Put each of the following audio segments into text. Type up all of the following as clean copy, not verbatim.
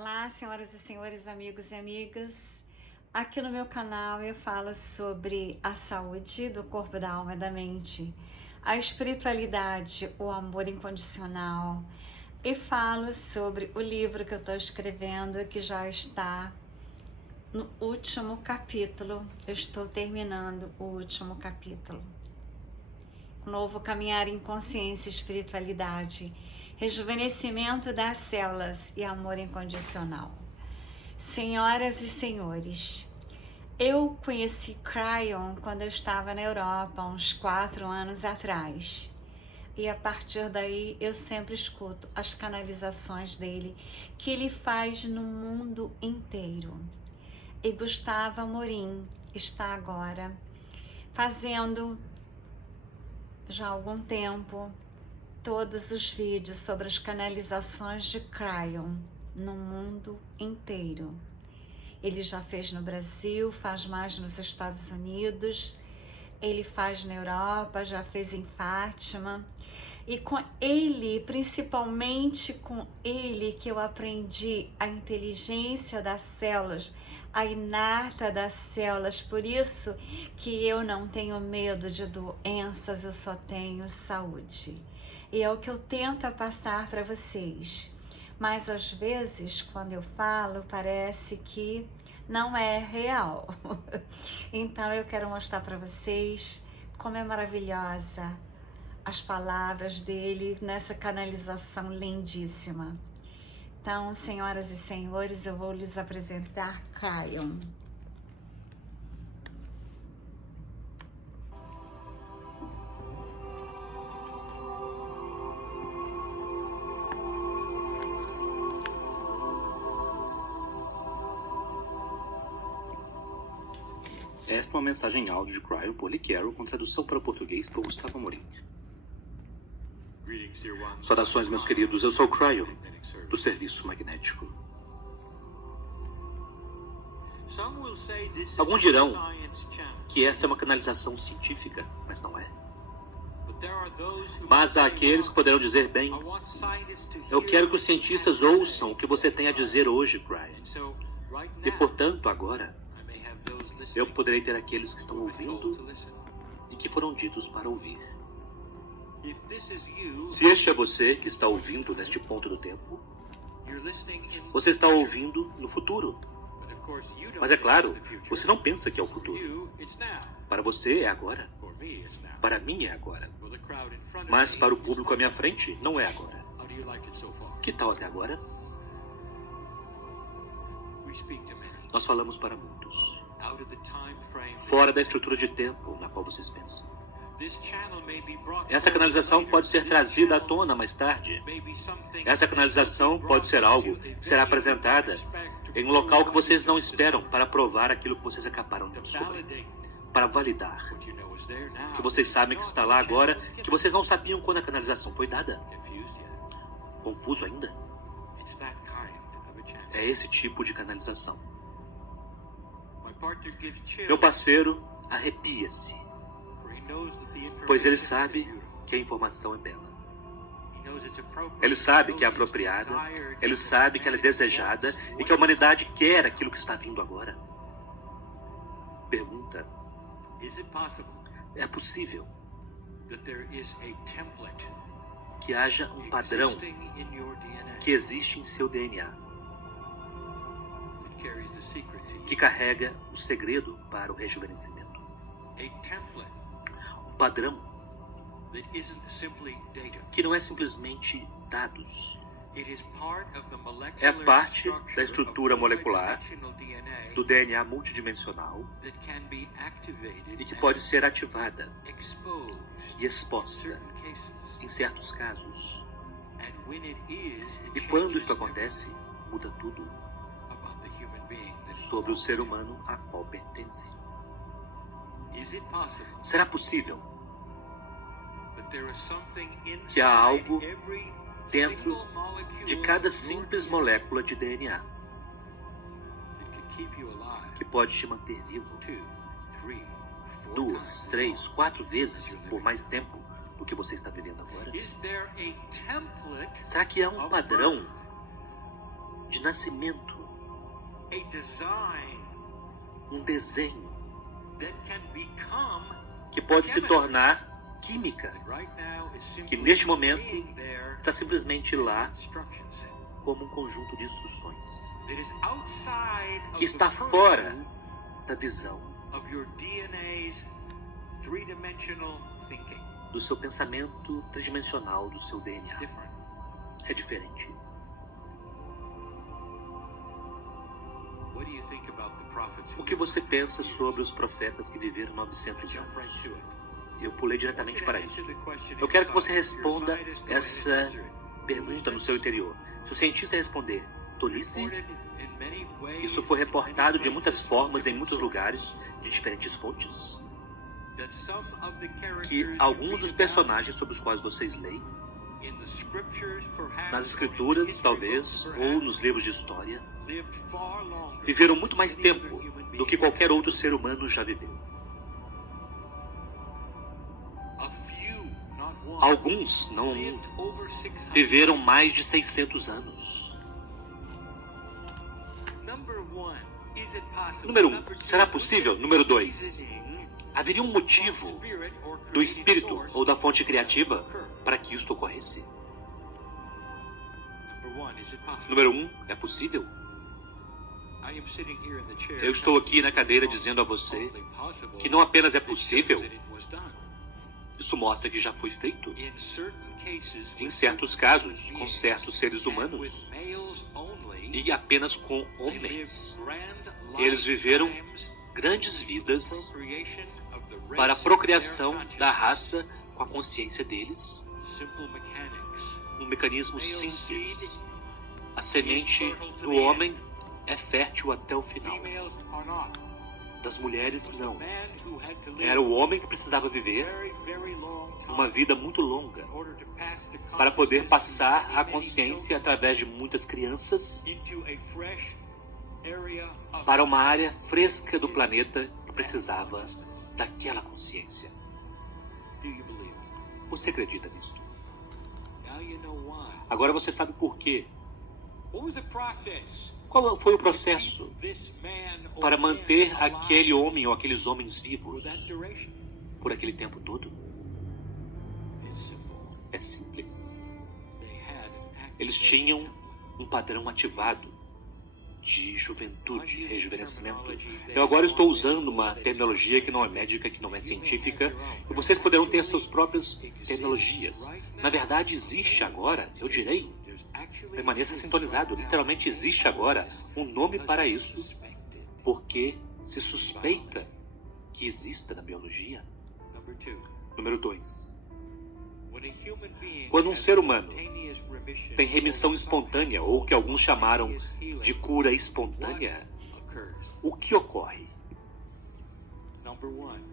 Olá, senhoras e senhores, amigos e amigas. Aqui no meu canal eu falo sobre a saúde do corpo, da alma e da mente, a espiritualidade, o amor incondicional, e falo sobre o livro que eu estou escrevendo, que já está no último capítulo. Eu estou terminando o último capítulo. Novo caminhar em consciência e espiritualidade, rejuvenescimento das células e amor incondicional. Senhoras e senhores, eu conheci Kryon quando eu estava na Europa, uns 4 anos atrás. E a partir daí eu sempre escuto as canalizações dele, que ele faz no mundo inteiro. E Gustavo Amorim está agora fazendo, já há algum tempo, todos os vídeos sobre as canalizações de Kryon no mundo inteiro. Ele já fez no Brasil, faz mais nos Estados Unidos, ele faz na Europa, já fez em Fátima. E com ele, principalmente com ele, que eu aprendi a inteligência das células, a inata das células. Por isso que eu não tenho medo de doenças, eu só tenho saúde. E é o que eu tento passar para vocês. Mas às vezes, quando eu falo, parece que não é real. Então eu quero mostrar para vocês como é maravilhosa as palavras dele nessa canalização lindíssima. Então, senhoras e senhores, eu vou lhes apresentar Kryon. Esta é uma mensagem em áudio de Kryon por Lee Carroll, com tradução para o português por Gustavo Amorim. Saudações, meus queridos. Eu sou Kryon, do Serviço Magnético. Alguns dirão que esta é uma canalização científica, mas não é. Mas há aqueles que poderão dizer, bem, eu quero que os cientistas ouçam o que você tem a dizer hoje, Kryon. E, portanto, agora, eu poderei ter aqueles que estão ouvindo e que foram ditos para ouvir. Se este é você que está ouvindo neste ponto do tempo, você está ouvindo no futuro. Mas é claro, você não pensa que é o futuro. Para você é agora. Para mim é agora. Mas para o público à minha frente, não é agora. Que tal até agora? Nós falamos para muitos, fora da estrutura de tempo na qual vocês pensam. Essa canalização pode ser trazida à tona mais tarde. Essa canalização pode ser algo que será apresentada em um local que vocês não esperam para provar aquilo que vocês acabaram de descobrir. Para validar que vocês sabem que está lá agora, que vocês não sabiam quando a canalização foi dada. Confuso ainda? É esse tipo de canalização. Meu parceiro arrepia-se, pois ele sabe que a informação é bela. Ele sabe que é apropriada, ele sabe que ela é desejada e que a humanidade quer aquilo que está vindo agora. Pergunta: é possível que haja um padrão que existe em seu DNA, que carrega o segredo para o rejuvenescimento? Um padrão que não é simplesmente dados. É parte da estrutura molecular do DNA multidimensional e que pode ser ativada e exposta em certos casos. E quando isso acontece, muda tudo sobre o ser humano a qual pertence. Será possível que há algo dentro de cada simples molécula de DNA que pode te manter vivo 2, 3, 4 vezes por mais tempo do que você está vivendo agora? Será que há um padrão de nascimento, um desenho que pode se tornar química, que neste momento está simplesmente lá como um conjunto de instruções, que está fora da visão do seu pensamento tridimensional, do seu DNA. É diferente. O que você pensa sobre os profetas que viveram 900 anos? Eu pulei diretamente para isso. Eu quero que você responda essa pergunta no seu interior. Se o cientista responder tolice, isso foi reportado de muitas formas, em muitos lugares, de diferentes fontes. Que alguns dos personagens sobre os quais vocês leem, nas escrituras, talvez, ou nos livros de história, viveram muito mais tempo do que qualquer outro ser humano já viveu. Alguns, não um, viveram mais de 600 anos. Número 1, será possível? Número 2, haveria um motivo do espírito ou da fonte criativa para que isto ocorresse? Número 1, é possível? Eu estou aqui na cadeira dizendo a você que não apenas é possível, isso mostra que já foi feito. Em certos casos, com certos seres humanos, e apenas com homens. Eles viveram grandes vidas para a procriação da raça com a consciência deles. Um mecanismo simples. A semente do homem é fértil até o final. Das mulheres, não. Era o homem que precisava viver uma vida muito longa para poder passar a consciência através de muitas crianças para uma área fresca do planeta que precisava daquela consciência. Você acredita nisso? Agora você sabe por quê. Qual foi o processo para manter aquele homem ou aqueles homens vivos por aquele tempo todo? É simples. Eles tinham um padrão ativado de juventude, rejuvenescimento. Eu agora estou usando uma terminologia que não é médica, que não é científica, e vocês poderão ter suas próprias terminologias. Na verdade, existe agora, eu direi, permaneça sintonizado, literalmente existe agora um nome para isso, porque se suspeita que exista na biologia. Número 2. Quando um ser humano tem remissão espontânea, ou que alguns chamaram de cura espontânea, o que ocorre?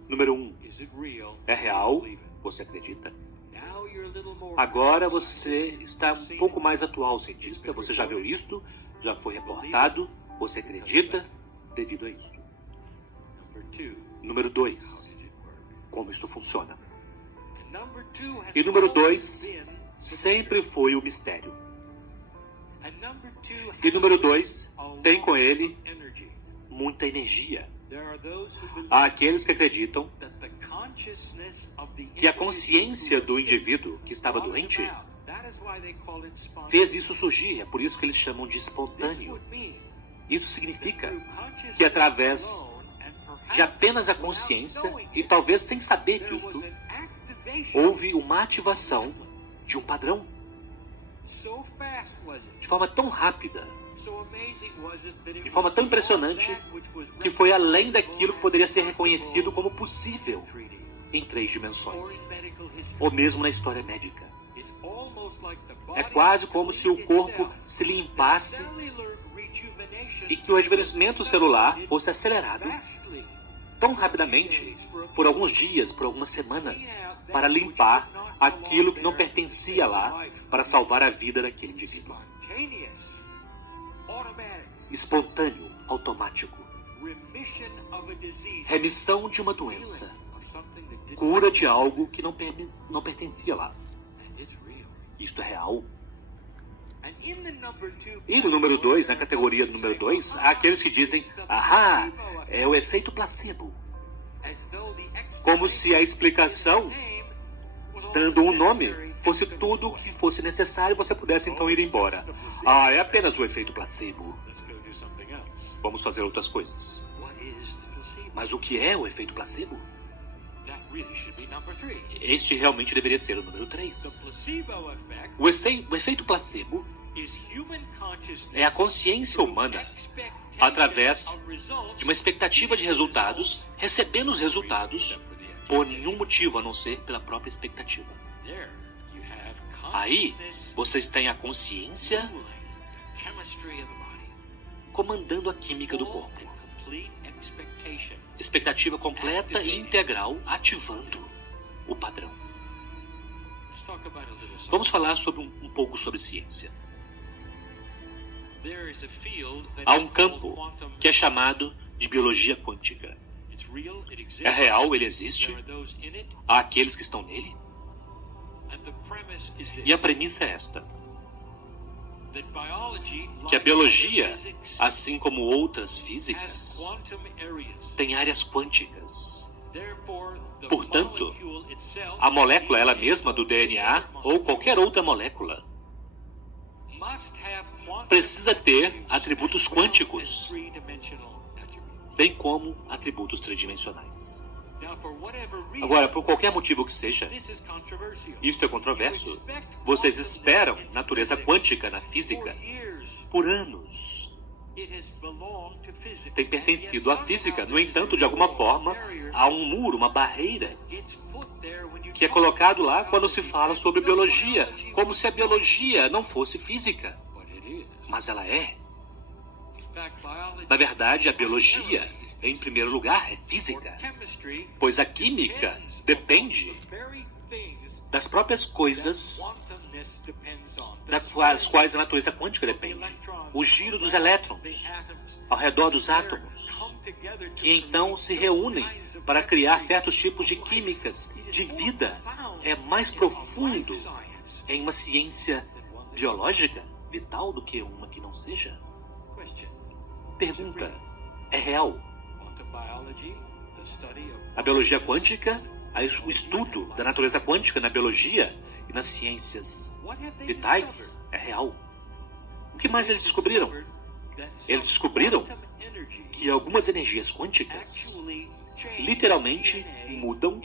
Número 1. É real? Você acredita? Agora você está um pouco mais atual, cientista. Você já viu isto? Já foi reportado? Você acredita devido a isto? Número 2. Como isto funciona? E número 2 sempre foi o mistério. E número 2 tem com ele muita energia. Há aqueles que acreditam que a consciência do indivíduo que estava doente fez isso surgir. É por isso que eles chamam de espontâneo. Isso significa que através de apenas a consciência, e talvez sem saber disso, houve uma ativação de um padrão. De forma tão rápida, de forma tão impressionante, que foi além daquilo que poderia ser reconhecido como possível em 3 dimensões, ou mesmo na história médica. É quase como se o corpo se limpasse e que o rejuvenescimento celular fosse acelerado tão rapidamente, por alguns dias, por algumas semanas, para limpar aquilo que não pertencia lá, para salvar a vida daquele indivíduo. Espontâneo, automático. Remissão de uma doença. Cura de algo que não pertencia lá. Isto é real. E no número 2, na categoria do número 2, há aqueles que dizem, ahá, é o efeito placebo. Como se a explicação, dando um nome, fosse tudo o que fosse necessário e você pudesse então ir embora. Ah, é apenas o efeito placebo. Vamos fazer outras coisas. Mas o que é o efeito placebo? Este realmente deveria ser o número 3. O efeito placebo é a consciência humana através de uma expectativa de resultados, recebendo os resultados por nenhum motivo a não ser pela própria expectativa. Aí, vocês têm a consciência comandando a química do corpo. Expectativa completa e integral ativando o padrão. Vamos falar sobre um pouco sobre ciência. Há um campo que é chamado de biologia quântica. É real, ele existe. Há aqueles que estão nele. E a premissa é esta: que a biologia, assim como outras físicas, tem áreas quânticas. Portanto, a molécula ela mesma do DNA ou qualquer outra molécula precisa ter atributos quânticos, bem como atributos tridimensionais. Agora, por qualquer motivo que seja, isto é controverso. Vocês esperam natureza quântica na física por anos. Tem pertencido à física, no entanto, de alguma forma, há um muro, uma barreira, que é colocado lá quando se fala sobre biologia, como se a biologia não fosse física. Mas ela é. Na verdade, a biologia, em primeiro lugar, é física, pois a química depende das próprias coisas das quais a natureza quântica depende. O giro dos elétrons ao redor dos átomos, que então se reúnem para criar certos tipos de químicas de vida, é mais profundo em uma ciência biológica, vital, do que uma que não seja? Pergunta: é real? A biologia quântica, o estudo da natureza quântica na biologia e nas ciências vitais é real. O que mais eles descobriram? Eles descobriram que algumas energias quânticas literalmente mudam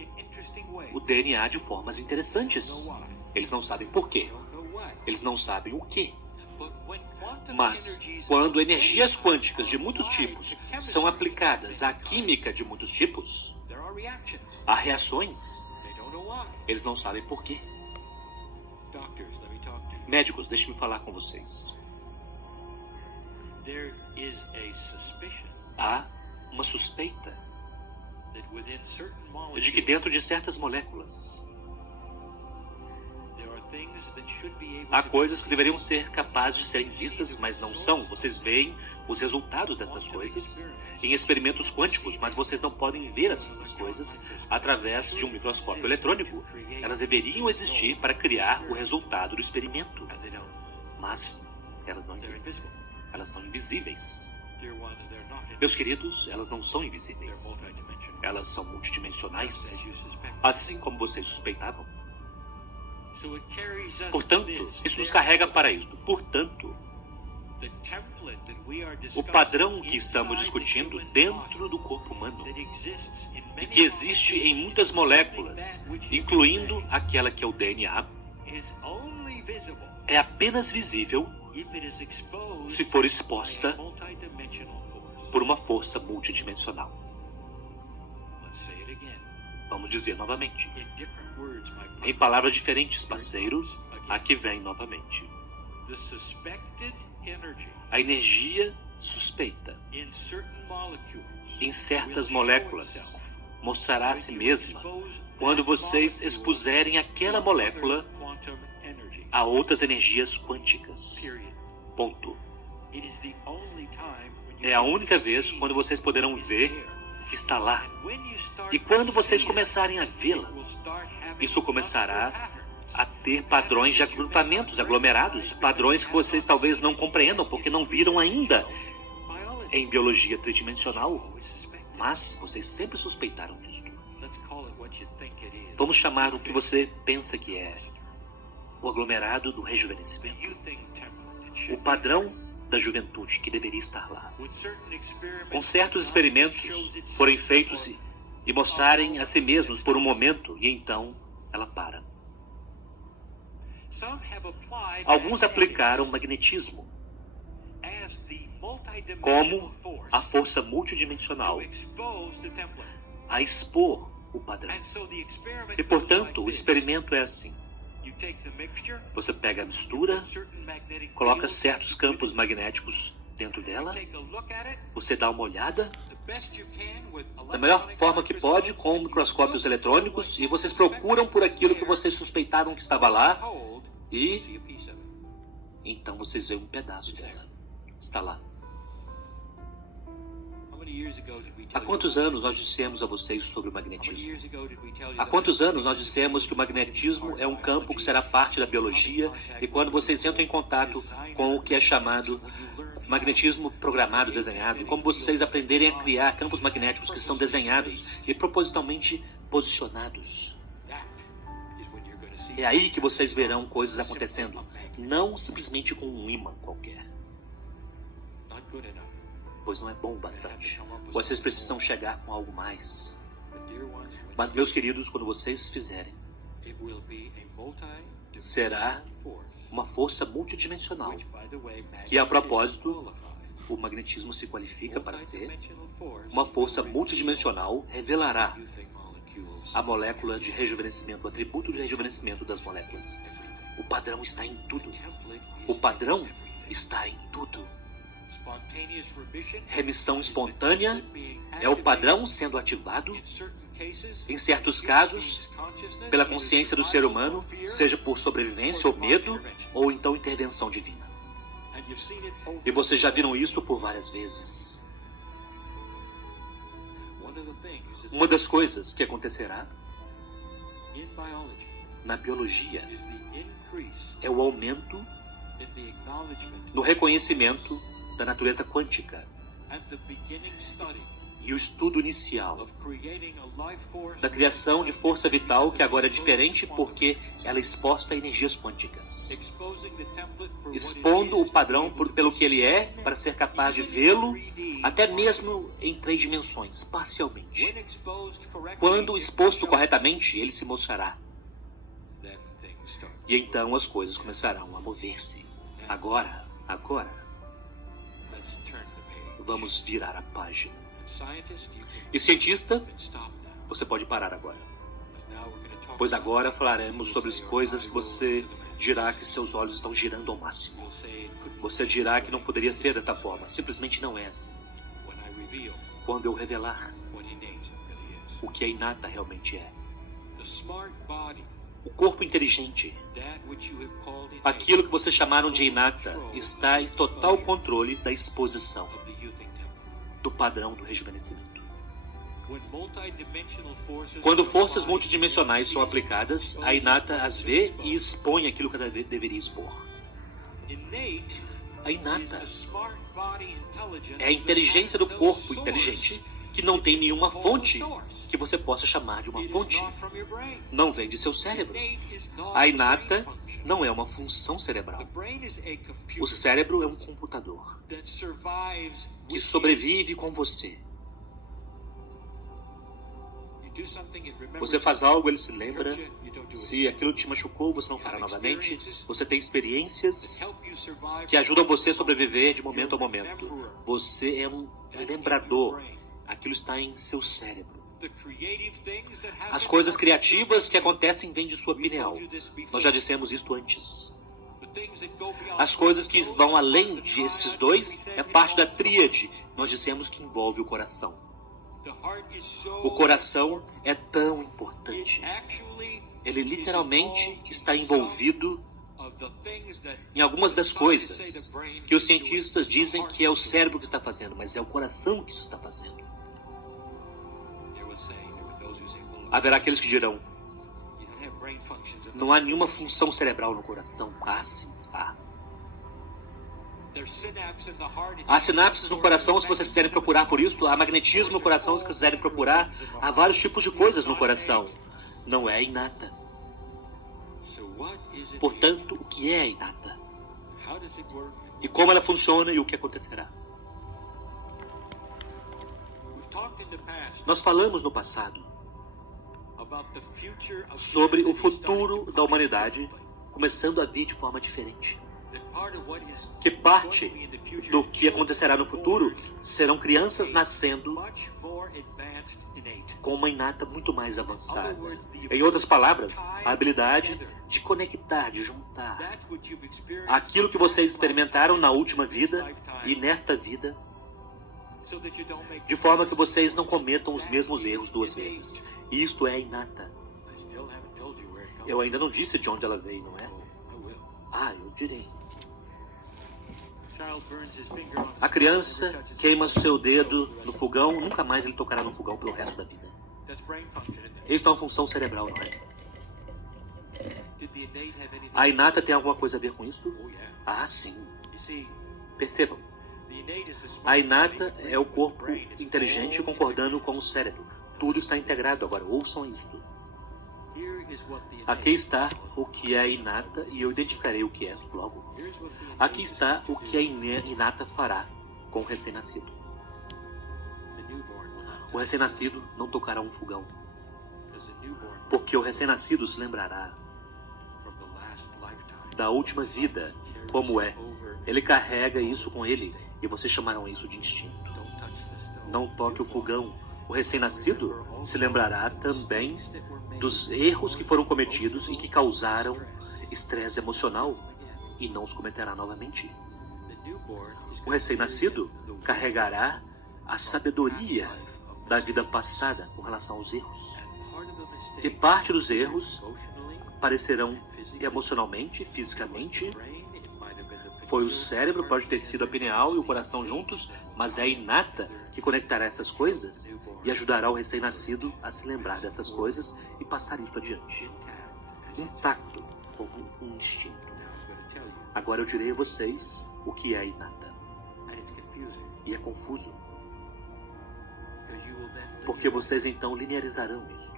o DNA de formas interessantes. Eles não sabem por quê. Eles não sabem o quê. Mas, quando energias quânticas de muitos tipos são aplicadas à química de muitos tipos, há reações. Eles não sabem por quê. Médicos, deixem-me falar com vocês. Há uma suspeita de que dentro de certas moléculas há coisas que deveriam ser capazes de serem vistas, mas não são. Vocês veem os resultados dessas coisas em experimentos quânticos, mas vocês não podem ver essas coisas através de um microscópio eletrônico. Elas deveriam existir para criar o resultado do experimento, mas elas não existem. Elas são invisíveis. Meus queridos, elas não são invisíveis. Elas são multidimensionais, assim como vocês suspeitavam. Portanto, isso nos carrega para isto. Portanto, o padrão que estamos discutindo dentro do corpo humano e que existe em muitas moléculas, incluindo aquela que é o DNA, é apenas visível se for exposta por uma força multidimensional. Vamos dizer novamente. Em palavras diferentes, parceiro, aqui vem novamente. A energia suspeita em certas moléculas mostrará a si mesma quando vocês expuserem aquela molécula a outras energias quânticas. Ponto. É a única vez quando vocês poderão ver que está lá. E quando vocês começarem a vê-la, isso começará a ter padrões de agrupamentos, aglomerados, padrões que vocês talvez não compreendam porque não viram ainda em biologia tridimensional, mas vocês sempre suspeitaram disso. Vamos chamar o que você pensa que é o aglomerado do rejuvenescimento, o padrão da juventude que deveria estar lá. Com certos experimentos forem feitos e mostrarem a si mesmos por um momento e então ela para. Alguns aplicaram magnetismo como a força multidimensional a expor o padrão. E, portanto, o experimento é assim. Você pega a mistura, coloca certos campos magnéticos dentro dela, você dá uma olhada da melhor forma que pode com microscópios eletrônicos e vocês procuram por aquilo que vocês suspeitavam que estava lá e então vocês veem um pedaço dela. Está lá. Há quantos anos nós dissemos a vocês sobre o magnetismo? Há quantos anos nós dissemos que o magnetismo é um campo que será parte da biologia e quando vocês entram em contato com o que é chamado magnetismo programado, desenhado, e como vocês aprenderem a criar campos magnéticos que são desenhados e propositalmente posicionados. É aí que vocês verão coisas acontecendo, não simplesmente com um ímã qualquer. Pois não é bom o bastante. Vocês precisam chegar com algo mais. Mas, meus queridos, quando vocês fizerem, será uma força multidimensional, que, a propósito, o magnetismo se qualifica para ser uma força multidimensional, revelará a molécula de rejuvenescimento, o atributo de rejuvenescimento das moléculas. O padrão está em tudo. O padrão está em tudo. Remissão espontânea é o padrão sendo ativado, em certos casos, pela consciência do ser humano, seja por sobrevivência ou medo, ou então intervenção divina. E vocês já viram isso por várias vezes. Uma das coisas que acontecerá na biologia é o aumento no reconhecimento da natureza quântica e o estudo inicial da criação de força vital que agora é diferente porque ela é exposta a energias quânticas, expondo o padrão pelo que ele é para ser capaz de vê-lo até mesmo em 3 dimensões, parcialmente. Quando exposto corretamente, ele se mostrará. E então as coisas começarão a mover-se. Agora, vamos virar a página. E cientista, você pode parar agora. Pois agora falaremos sobre as coisas que você dirá que seus olhos estão girando ao máximo. Você dirá que não poderia ser desta forma. Simplesmente não é assim. Quando eu revelar o que a Inata realmente é. O corpo inteligente, aquilo que vocês chamaram de Inata, está em total controle da exposição do padrão do rejuvenescimento. Quando forças multidimensionais são aplicadas, a Inata as vê e expõe aquilo que ela deveria expor. A Inata é a inteligência do corpo inteligente que não tem nenhuma fonte que você possa chamar de uma fonte. Não vem de seu cérebro. A Inata não é uma função cerebral. O cérebro é um computador que sobrevive com você. Você faz algo, ele se lembra. Se aquilo te machucou, você não fará novamente. Você tem experiências que ajudam você a sobreviver de momento a momento. Você é um lembrador. Aquilo está em seu cérebro. As coisas criativas que acontecem vêm de sua pineal. Nós já dissemos isto antes. As coisas que vão além desses dois é parte da tríade. Nós dissemos que envolve o coração. O coração é tão importante. Ele literalmente está envolvido em algumas das coisas que os cientistas dizem que é o cérebro que está fazendo, mas é o coração que está fazendo. Haverá aqueles que dirão: Não há nenhuma função cerebral no coração. Ah, sim. Há sinapses no coração, se vocês quiserem procurar por isso. Há magnetismo no coração, se quiserem procurar. Há vários tipos de coisas no coração. Não é inata. Portanto, o que é inata? E como ela funciona e o que acontecerá? Nós falamos no passado sobre o futuro da humanidade começando a vir de forma diferente. Que parte do que acontecerá no futuro serão crianças nascendo com uma inata muito mais avançada. Em outras palavras, a habilidade de conectar, de juntar aquilo que vocês experimentaram na última vida e nesta vida, de forma que vocês não cometam os mesmos erros duas vezes. Isto é inata. Eu ainda não disse de onde ela veio, não é? Eu direi. A criança queima seu dedo no fogão, nunca mais ele tocará no fogão pelo resto da vida. Isso é uma função cerebral, não é? A inata tem alguma coisa a ver com isso? Ah, sim. Percebam. A inata é o corpo inteligente concordando com o cérebro. Tudo está integrado agora. Ouçam isto. Aqui está o que é inata e eu identificarei o que é logo. Aqui está o que a inata fará com o recém-nascido. O recém-nascido não tocará um fogão, porque o recém-nascido se lembrará da última vida, como é. Ele carrega isso com ele e vocês chamarão isso de instinto. Não toque o fogão. O recém-nascido se lembrará também dos erros que foram cometidos e que causaram estresse emocional e não os cometerá novamente. O recém-nascido carregará a sabedoria da vida passada com relação aos erros. E parte dos erros aparecerão emocionalmente, fisicamente. Foi o cérebro, pode ter sido a pineal e o coração juntos, mas é a inata que conectará essas coisas e ajudará o recém-nascido a se lembrar dessas coisas e passar isso adiante. Intacto, como um instinto. Agora eu direi a vocês o que é inata. E é confuso. Porque vocês então linearizarão isso.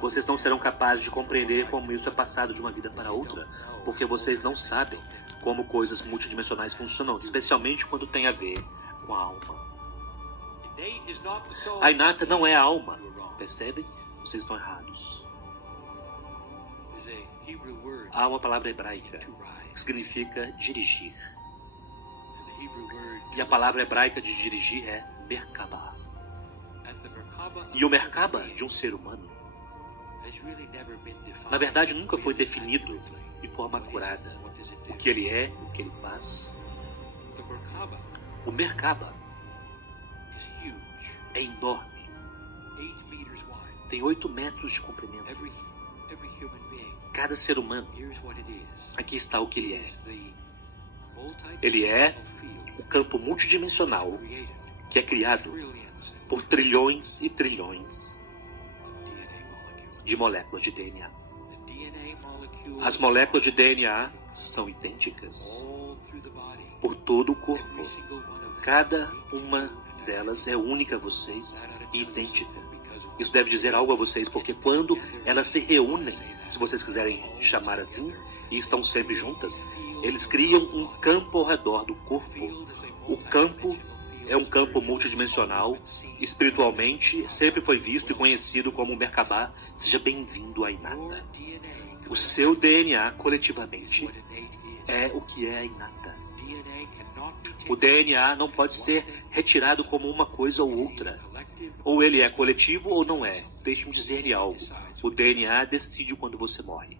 Vocês não serão capazes de compreender como isso é passado de uma vida para outra, porque vocês não sabem como coisas multidimensionais funcionam, especialmente quando tem a ver com a alma. A inata não é a alma, percebem? Vocês estão errados. Há uma palavra hebraica que significa dirigir. E a palavra hebraica de dirigir é Merkabah. E o Merkabah de um ser humano, na verdade, nunca foi definido de forma acurada o que ele é, o que ele faz. O Merkabah é enorme. Tem 8 metros de comprimento. Cada ser humano, aqui está o que ele é. Ele é o campo multidimensional que é criado por trilhões e trilhões de moléculas de DNA. As moléculas de DNA são idênticas por todo o corpo. Cada uma delas é única a vocês e idêntica. Isso deve dizer algo a vocês, porque quando elas se reúnem, se vocês quiserem chamar assim, e estão sempre juntas, eles criam um campo ao redor do corpo. O campo é um campo multidimensional, espiritualmente sempre foi visto e conhecido como Merkabah. Seja bem-vindo à inata. O seu DNA, coletivamente, é o que é a inata. O DNA não pode ser retirado como uma coisa ou outra. Ou ele é coletivo ou não é. Deixe-me dizer-lhe algo. O DNA decide quando você morre.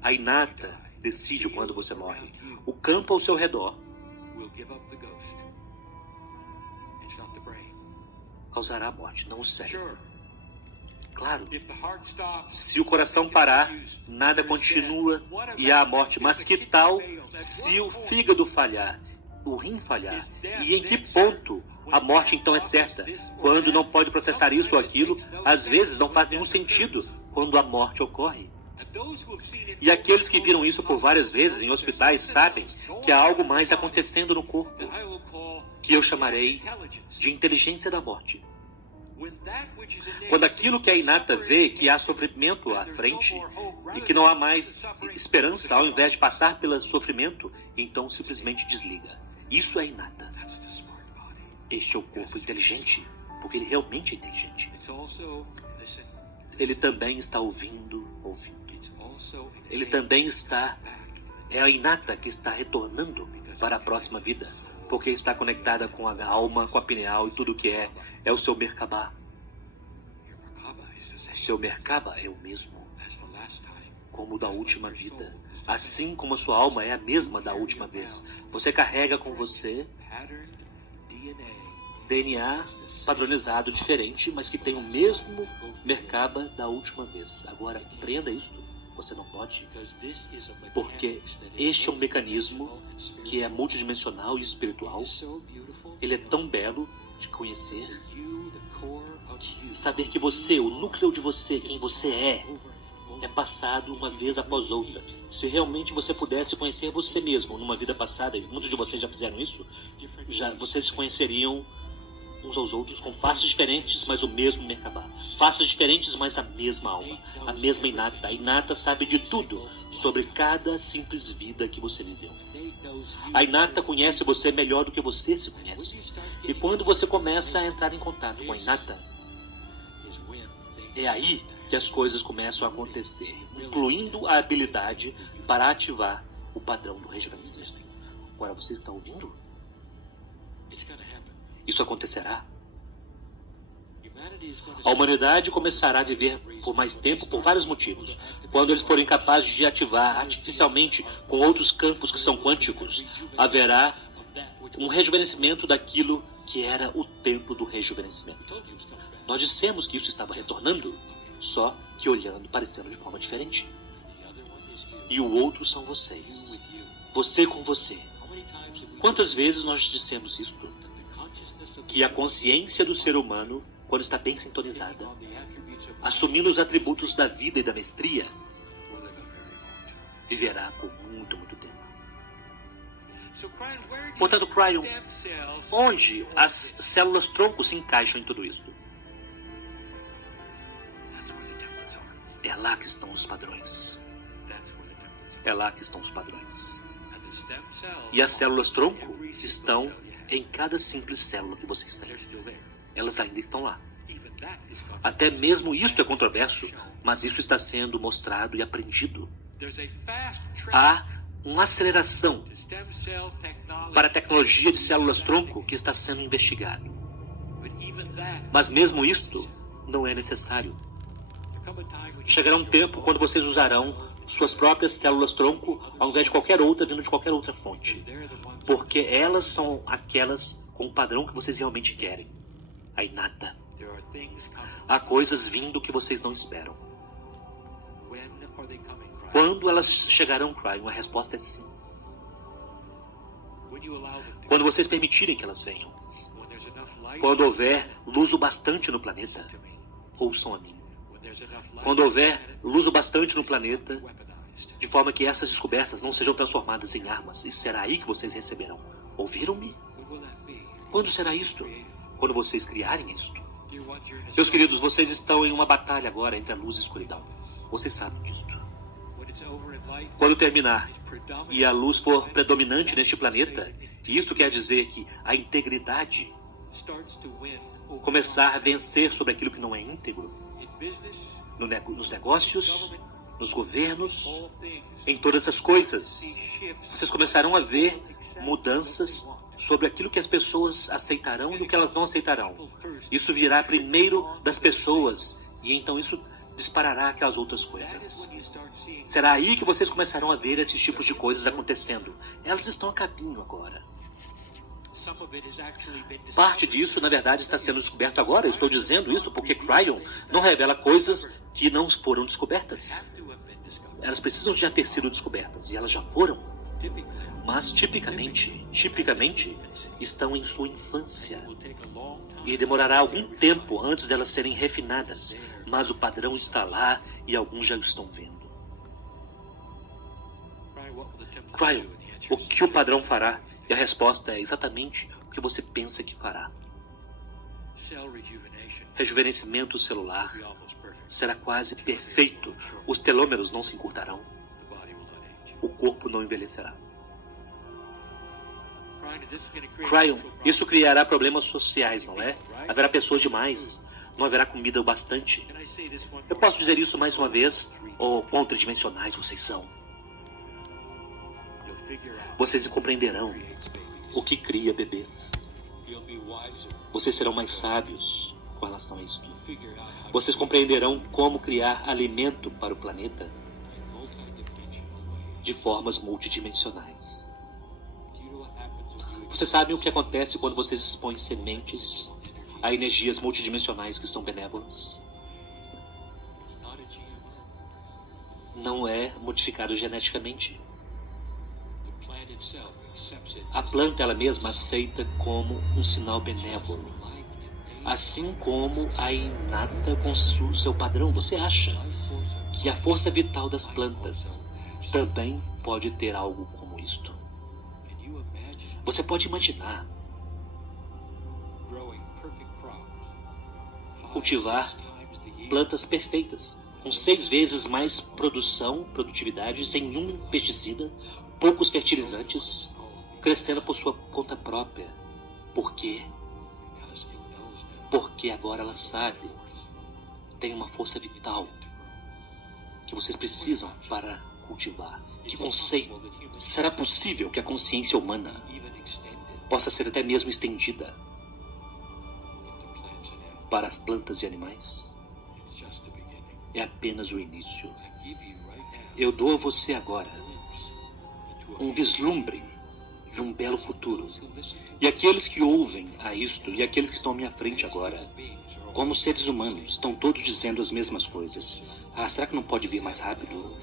A inata decide quando você morre. O campo ao seu redor causará a morte, não o cérebro. Claro, se o coração parar, nada continua e há a morte. Mas que tal se o fígado falhar? o rim falhar? E em que ponto a morte então é certa? Quando não pode processar isso ou aquilo, às vezes não faz nenhum sentido quando a morte ocorre. E aqueles que viram isso por várias vezes em hospitais sabem que há algo mais acontecendo no corpo, que eu chamarei de inteligência da morte. Quando aquilo que a inata vê que há sofrimento à frente e que não há mais esperança ao invés de passar pelo sofrimento, então simplesmente desliga. Isso é inata. Este é o corpo inteligente, porque ele realmente é inteligente. Ele também está ouvindo. Ele também está... É a inata que está retornando para a próxima vida, porque está conectada com a alma, com a pineal e tudo o que é o seu Merkabah. Seu Merkabah é o mesmo, como o da última vida. Assim como a sua alma é a mesma da última vez. Você carrega com você DNA padronizado diferente, mas que tem o mesmo Merkabah da última vez. Agora, compreenda isto. Você não pode, porque este é um mecanismo que é multidimensional e espiritual. Ele é tão belo de conhecer, que saber que você, o núcleo de você, quem você é passado uma vez após outra. Se realmente você pudesse conhecer você mesmo numa vida passada, e muitos de vocês já fizeram isso, vocês se conheceriam uns aos outros com faces diferentes, mas o mesmo Merkabah. Faces diferentes, mas a mesma alma, a mesma inata. A inata sabe de tudo sobre cada simples vida que você viveu. A inata conhece você melhor do que você se conhece. E quando você começa a entrar em contato com a inata, é aí que as coisas começam a acontecer, incluindo a habilidade para ativar o padrão do rejuvenescimento. Agora, você está ouvindo? Isso acontecerá. A humanidade começará a viver por mais tempo por vários motivos. Quando eles forem capazes de ativar artificialmente com outros campos que são quânticos, haverá um rejuvenescimento daquilo que era o tempo do rejuvenescimento. Nós dissemos que isso estava retornando, só que olhando, parecendo de forma diferente. E o outro são vocês. Você com você. Quantas vezes nós dissemos isto? Que a consciência do ser humano, quando está bem sintonizada, assumindo os atributos da vida e da mestria, viverá por muito, muito tempo. Portanto, Cryon, onde as células tronco se encaixam em tudo isso? É lá que estão os padrões. É lá que estão os padrões. E as células tronco estão em cada simples célula que vocês têm. Elas ainda estão lá. Até mesmo isto é controverso, mas isso está sendo mostrado e aprendido. Há uma aceleração para a tecnologia de células-tronco que está sendo investigado. Mas mesmo isto não é necessário. Chegará um tempo quando vocês usarão suas próprias células-tronco ao invés de qualquer outra vindo de qualquer outra fonte. Porque elas são aquelas com o padrão que vocês realmente querem. A inata. Há coisas vindo que vocês não esperam. Quando elas chegarão, Cryon? A resposta é sim. Quando vocês permitirem que elas venham. Quando houver luz o bastante no planeta, ouçam a mim. Quando houver luz o bastante no planeta, de forma que essas descobertas não sejam transformadas em armas, e será aí que vocês receberão. Ouviram-me? Quando será isto? Quando vocês criarem isto. Meus queridos, vocês estão em uma batalha agora entre a luz e a escuridão. Vocês sabem disto. Quando terminar e a luz for predominante neste planeta, isso quer dizer que a integridade começar a vencer sobre aquilo que não é íntegro, nos negócios, nos governos, em todas as coisas. Vocês começarão a ver mudanças sobre aquilo que as pessoas aceitarão e o que elas não aceitarão. Isso virá primeiro das pessoas e então isso disparará aquelas outras coisas. Será aí que vocês começarão a ver esses tipos de coisas acontecendo. Elas estão a caminho agora. Parte disso, na verdade, está sendo descoberto agora. Eu estou dizendo isso porque Cryon não revela coisas que não foram descobertas. Elas precisam já ter sido descobertas e elas já foram. Mas tipicamente, estão em sua infância. E demorará algum tempo antes delas serem refinadas, mas o padrão está lá e alguns já o estão vendo. Cryo, o que o padrão fará? E a resposta é exatamente o que você pensa que fará. Rejuvenescimento celular será quase perfeito. Os telômeros não se encurtarão. O corpo não envelhecerá. Cryon, isso criará problemas sociais, não é? Haverá pessoas demais. Não haverá comida o bastante. Eu posso dizer isso mais uma vez? Ou contradimensionais vocês são? Vocês compreenderão o que cria bebês. Vocês serão mais sábios com relação a isto. Vocês compreenderão como criar alimento para o planeta de formas multidimensionais. Vocês sabem o que acontece quando vocês expõem sementes a energias multidimensionais que são benévolas? Não é modificado geneticamente. A planta ela mesma aceita como um sinal benévolo. Assim como a inata com seu padrão, você acha que a força vital das plantas também pode ter algo como isto? Você pode imaginar cultivar plantas perfeitas, com 6 vezes mais produtividade, sem nenhum pesticida, poucos fertilizantes, crescendo por sua conta própria. Por quê? Porque agora ela sabe, tem uma força vital que vocês precisam para cultivar. Que conceito? Será possível que a consciência humana possa ser até mesmo estendida para as plantas e animais? É apenas o início. Eu dou a você agora um vislumbre de um belo futuro. E aqueles que ouvem a isto, e aqueles que estão à minha frente agora, como seres humanos, estão todos dizendo as mesmas coisas. Ah, será que não pode vir mais rápido?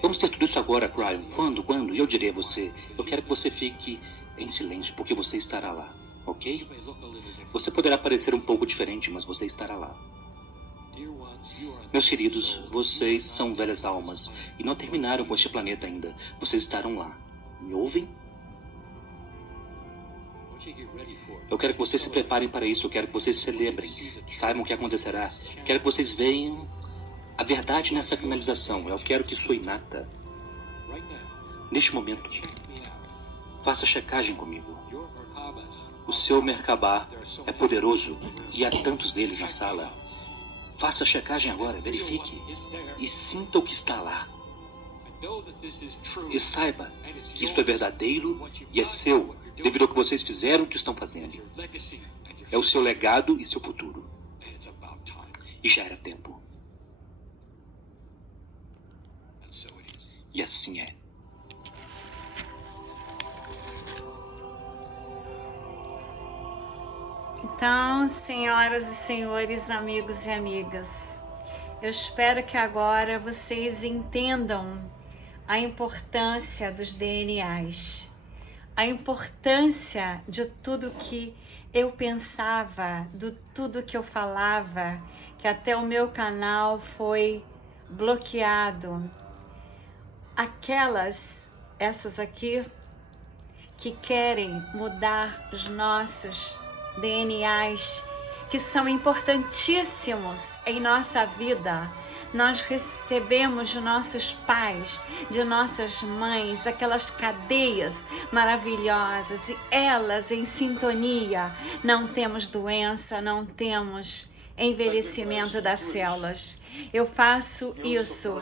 Vamos ter tudo isso agora, Cryon. Quando? E eu direi a você, eu quero que você fique em silêncio, porque você estará lá, ok? Você poderá parecer um pouco diferente, mas você estará lá. Meus queridos, vocês são velhas almas e não terminaram com este planeta ainda. Vocês estarão lá. Me ouvem? Eu quero que vocês se preparem para isso. Eu quero que vocês celebrem, que saibam o que acontecerá. Quero que vocês vejam a verdade nessa canalização. Eu quero que sua inata, neste momento, faça checagem comigo. O seu Merkabah é poderoso e há tantos deles na sala. Faça a checagem agora, verifique e sinta o que está lá. E saiba que isto é verdadeiro e é seu, devido ao que vocês fizeram e o que estão fazendo. É o seu legado e seu futuro. E já era tempo. E assim é. Então, senhoras e senhores, amigos e amigas, eu espero que agora vocês entendam a importância dos DNAs, a importância de tudo que eu pensava, de tudo que eu falava, que até o meu canal foi bloqueado. Essas aqui que querem mudar os nossos DNAs, que são importantíssimos em nossa vida. Nós recebemos de nossos pais, de nossas mães, aquelas cadeias maravilhosas e elas em sintonia. Não temos doença, não temos envelhecimento das células. Eu faço isso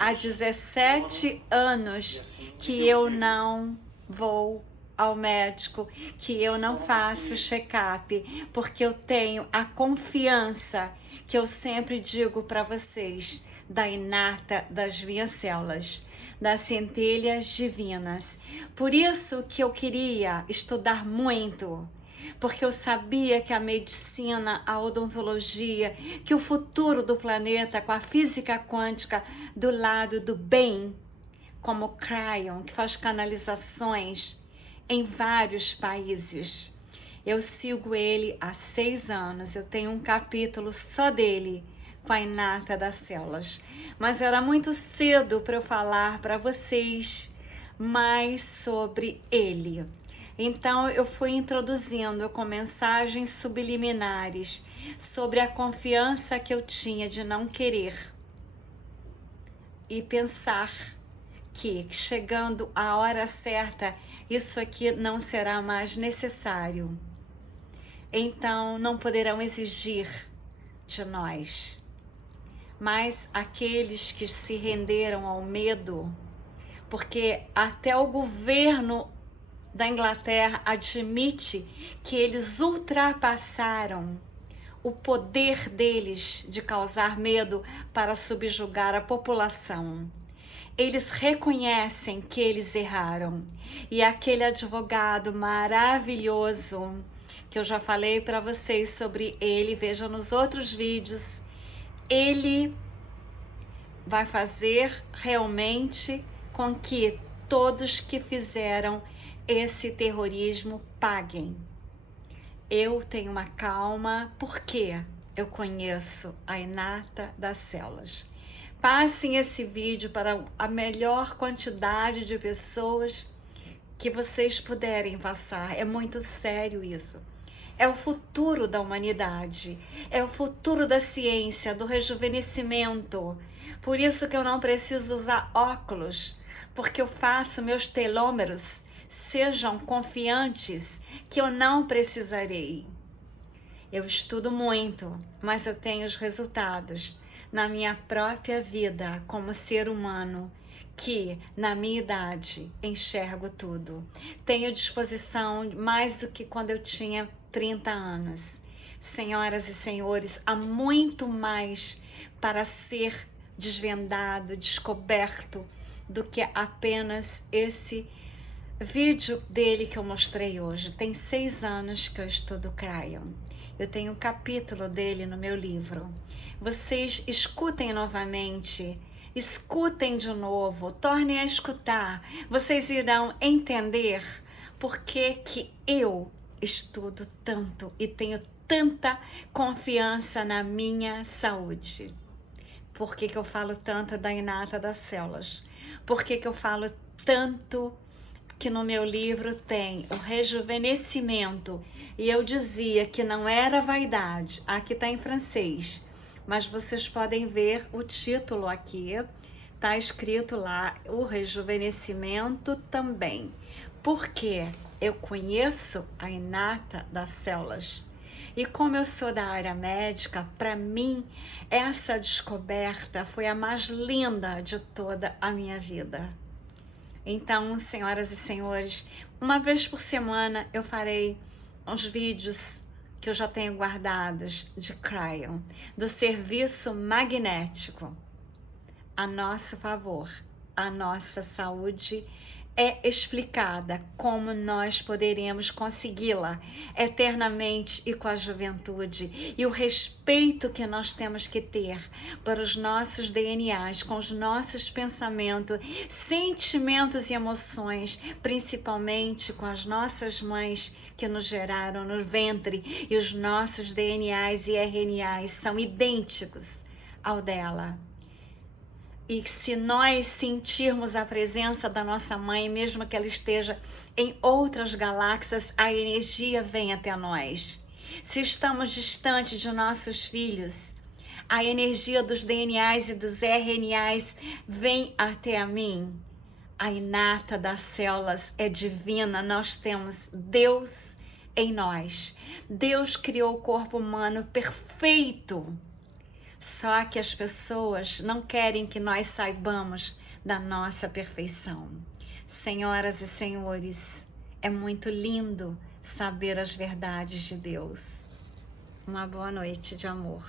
há 17 anos que eu não vou ao médico, que eu não faço check-up, porque eu tenho a confiança que eu sempre digo para vocês, da inata das minhas células, das centelhas divinas. Por isso que eu queria estudar muito, porque eu sabia que a medicina, a odontologia, que o futuro do planeta com a física quântica do lado do bem, como Cryon, que faz canalizações em vários países. Eu sigo ele há 6 anos, eu tenho um capítulo só dele, com a Inata das Células. Mas era muito cedo para eu falar para vocês mais sobre ele. Então eu fui introduzindo com mensagens subliminares sobre a confiança que eu tinha de não querer e pensar que chegando a hora certa, isso aqui não será mais necessário. Então não poderão exigir de nós. Mas aqueles que se renderam ao medo, porque até o governo da Inglaterra admite que eles ultrapassaram o poder deles de causar medo para subjugar a população. Eles reconhecem que eles erraram. E aquele advogado maravilhoso, que eu já falei para vocês sobre ele, vejam nos outros vídeos, ele vai fazer realmente com que todos que fizeram esse terrorismo paguem. Eu tenho uma calma, porque eu conheço a Inata das Células. Passem esse vídeo para a melhor quantidade de pessoas que vocês puderem passar. É muito sério isso. É o futuro da humanidade. É o futuro da ciência, do rejuvenescimento. Por isso que eu não preciso usar óculos, porque eu faço meus telômeros. Sejam confiantes que eu não precisarei. Eu estudo muito, mas eu tenho os resultados na minha própria vida como ser humano, que na minha idade enxergo tudo. Tenho disposição mais do que quando eu tinha 30 anos. Senhoras e senhores, há muito mais para ser desvendado, descoberto, do que apenas esse vídeo dele que eu mostrei hoje. Tem 6 anos que eu estudo Cryon. Eu tenho um capítulo dele no meu livro. Vocês escutem novamente, escutem de novo, tornem a escutar. Vocês irão entender por que eu estudo tanto e tenho tanta confiança na minha saúde. Por que eu falo tanto da Inata das Células? Por que eu falo tanto que no meu livro tem o rejuvenescimento? E eu dizia que não era vaidade. Aqui está em francês, mas vocês podem ver o título aqui. Está escrito lá, o rejuvenescimento também. Porque eu conheço a Inata das Células. E como eu sou da área médica, para mim, essa descoberta foi a mais linda de toda a minha vida. Então, senhoras e senhores, uma vez por semana eu farei uns vídeos que eu já tenho guardados de Cryon, do serviço magnético a nosso favor. A nossa saúde é explicada, como nós poderemos consegui-la eternamente e com a juventude, e o respeito que nós temos que ter para os nossos DNAs, com os nossos pensamentos, sentimentos e emoções, principalmente com as nossas mães que nos geraram no ventre, e os nossos DNAs e RNAs são idênticos ao dela. E se nós sentirmos a presença da nossa mãe, mesmo que ela esteja em outras galáxias, a energia vem até nós. Se estamos distantes de nossos filhos, a energia dos DNAs e dos RNAs vem até a mim. A Inata das Células é divina, nós temos Deus em nós. Deus criou o corpo humano perfeito. Só que as pessoas não querem que nós saibamos da nossa perfeição. Senhoras e senhores, é muito lindo saber as verdades de Deus. Uma boa noite de amor.